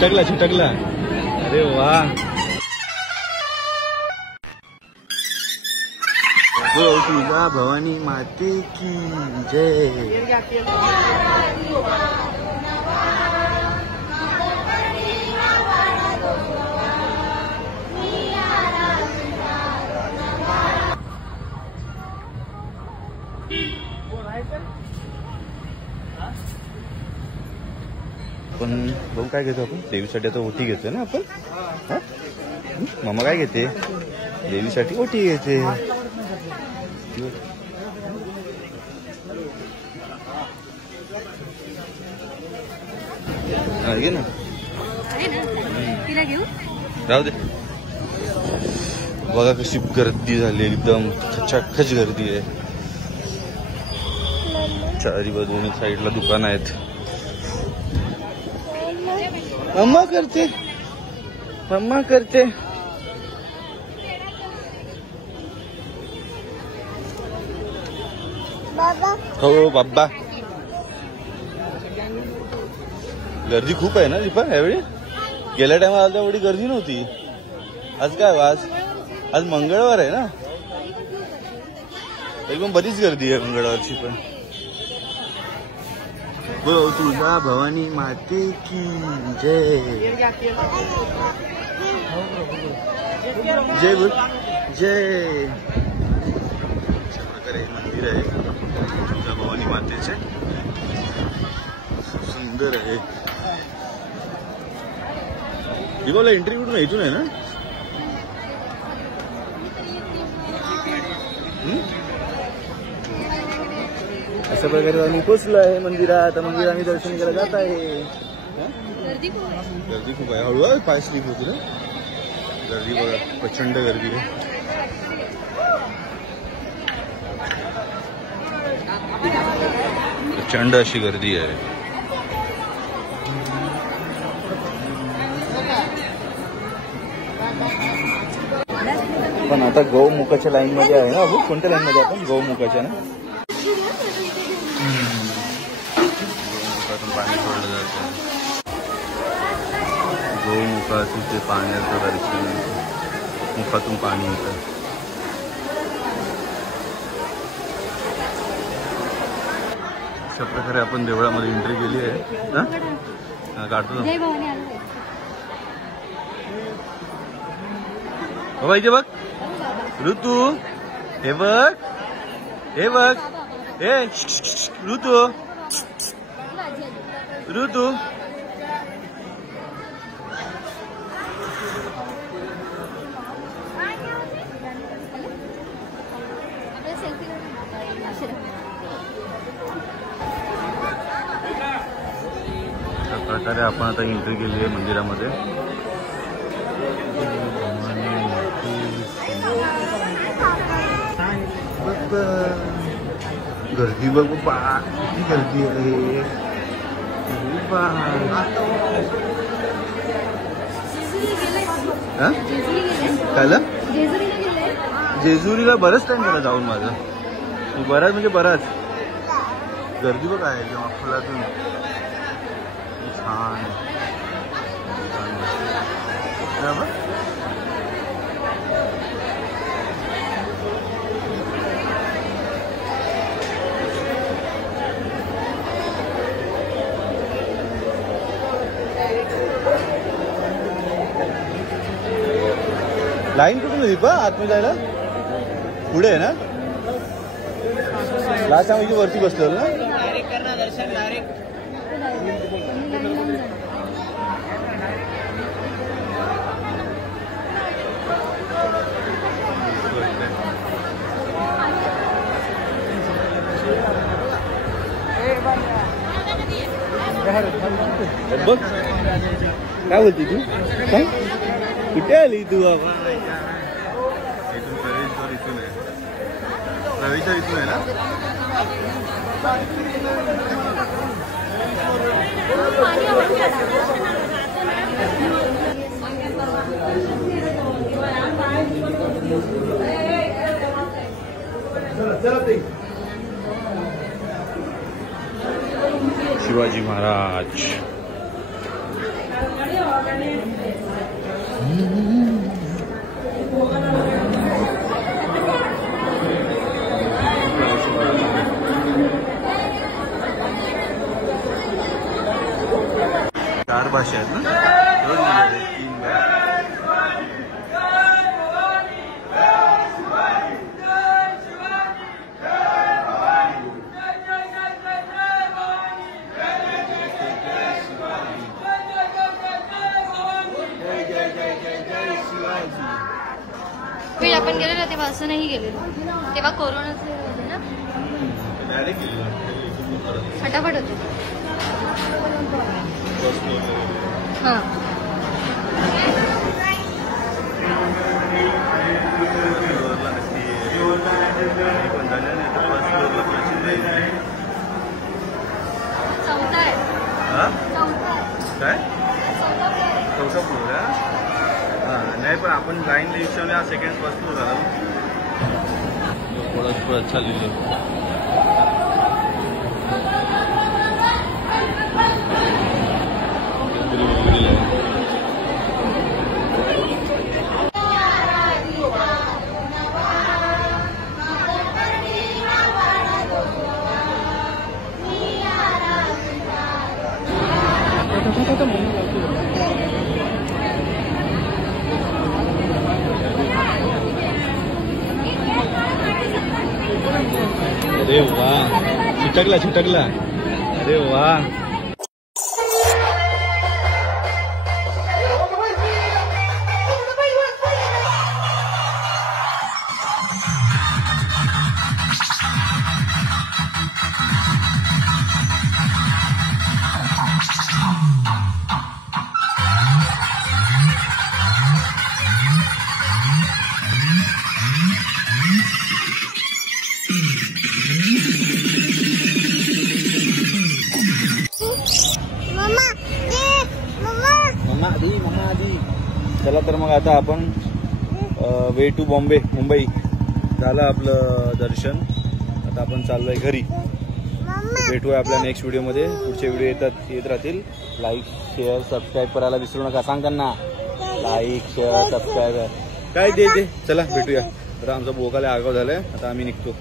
छिटकला छिटकला. अरे वा. तुळजा भवानी माते की जय. आपण बघू काय घेतो आपण. देवीसाठी आता ओटी घेतोय ना आपण. मामा काय घेते. देवीसाठी ओटी घेते. घे ना. राहू दे. बघा कशी गर्दी झाली एकदम खचाखच गर्दी आहे. चारी बाजूनी साईडला दुकान आहेत. मम्मा करते मम्मा करते. हो बाबा. गर्दी खूप आहे ना दीपा यावेळी. गेल्या टायमाला आल्या एवढी गर्दी नव्हती. आज काय आज मंगळवार आहे ना. एकदम बरीच गर्दी आहे मंगळवारची पण. तुळजा भवानी माते की जय. जय बोल जय. अशा प्रकारे मंदिर आहे तुळजा भवानी मातेचे. सुंदर आहे. दिवाला एंट्री कुठून इथून आहे ना. अशा प्रकारे आम्ही पोचलो आहे मंदिरात. आता मंदिर आम्ही दर्शन करायला जात आहे. गर्दी खूप आहे. हळूहळू पाय स्लिप होती ना. गर्दी बघा प्रचंड गर्दी आहे. प्रचंड अशी गर्दी आहे. पण आता गौमुखाच्या लाईन मध्ये आहे ना. अजून कोणत्या लाईन मध्ये आपण. गौमुखाच्या ना. गौमुखातून पाणी सोडलं जातं. गौमुखातून ते पाण्याचं दर्शन. मुखातून पाणी येतं. अशा प्रकारे आपण देवळामध्ये एंट्री केली आहे. काढतो बाबा. इथे बघ ऋतू. हे बघ हे बघ. हे ऋतू ऋतू. अशा प्रकारे आपण आता एंट्री केली आहे मंदिरामध्ये. गर्दी बघू बा किती गर्दी आहे. कायला जेजुरीला बरंच टाइम झाला जाऊन माझा. बराच म्हणजे बराच. गर्दी बघ आहे जेव्हा फुलातून. छान लाईन कुठून आहे दीपा आतमध्ये जायला. पुढे आहे ना. लास्ट आम्ही वरती बसलो ना. बघ काय बोलती तू. काय कुठे आली तू बाबा. इथून प्रवेशद्वार इथून आहे. प्रवेशद्वार इथून आहे ना. शिवाजी महाराज. चार भाषा आहेत ना. आपण गेलेलो तेव्हा असं नाही गेलेलो, तेव्हा कोरोनाचे होते ना, फटाफट होते. हां चौथा आहे. काय चौथा फ्लोर आहे. नाही पण आपण लाईन लिहिली हा सेकंड फर्स्ट फ्लोर झाला. थोडं अच्छा लिहिलं. अरे वाह, चिटकला. अरे वाह. मम्मा आधी. चला तर मग आता आपण वे टू बॉम्बे मुंबई झालं आपलं दर्शन. आता आपण चाललोय घरी. भेटूया आपल्या नेक्स्ट व्हिडिओमध्ये. पुढचे व्हिडिओ येत राहतील. लाईक शेअर सबस्क्राईब करायला विसरू नका. सांग त्यांना लाईक शेअर सबस्क्राईब काय दे. चला भेटूया. आता आमचा बोकाला आगाव झालाय. आता आम्ही निघतो.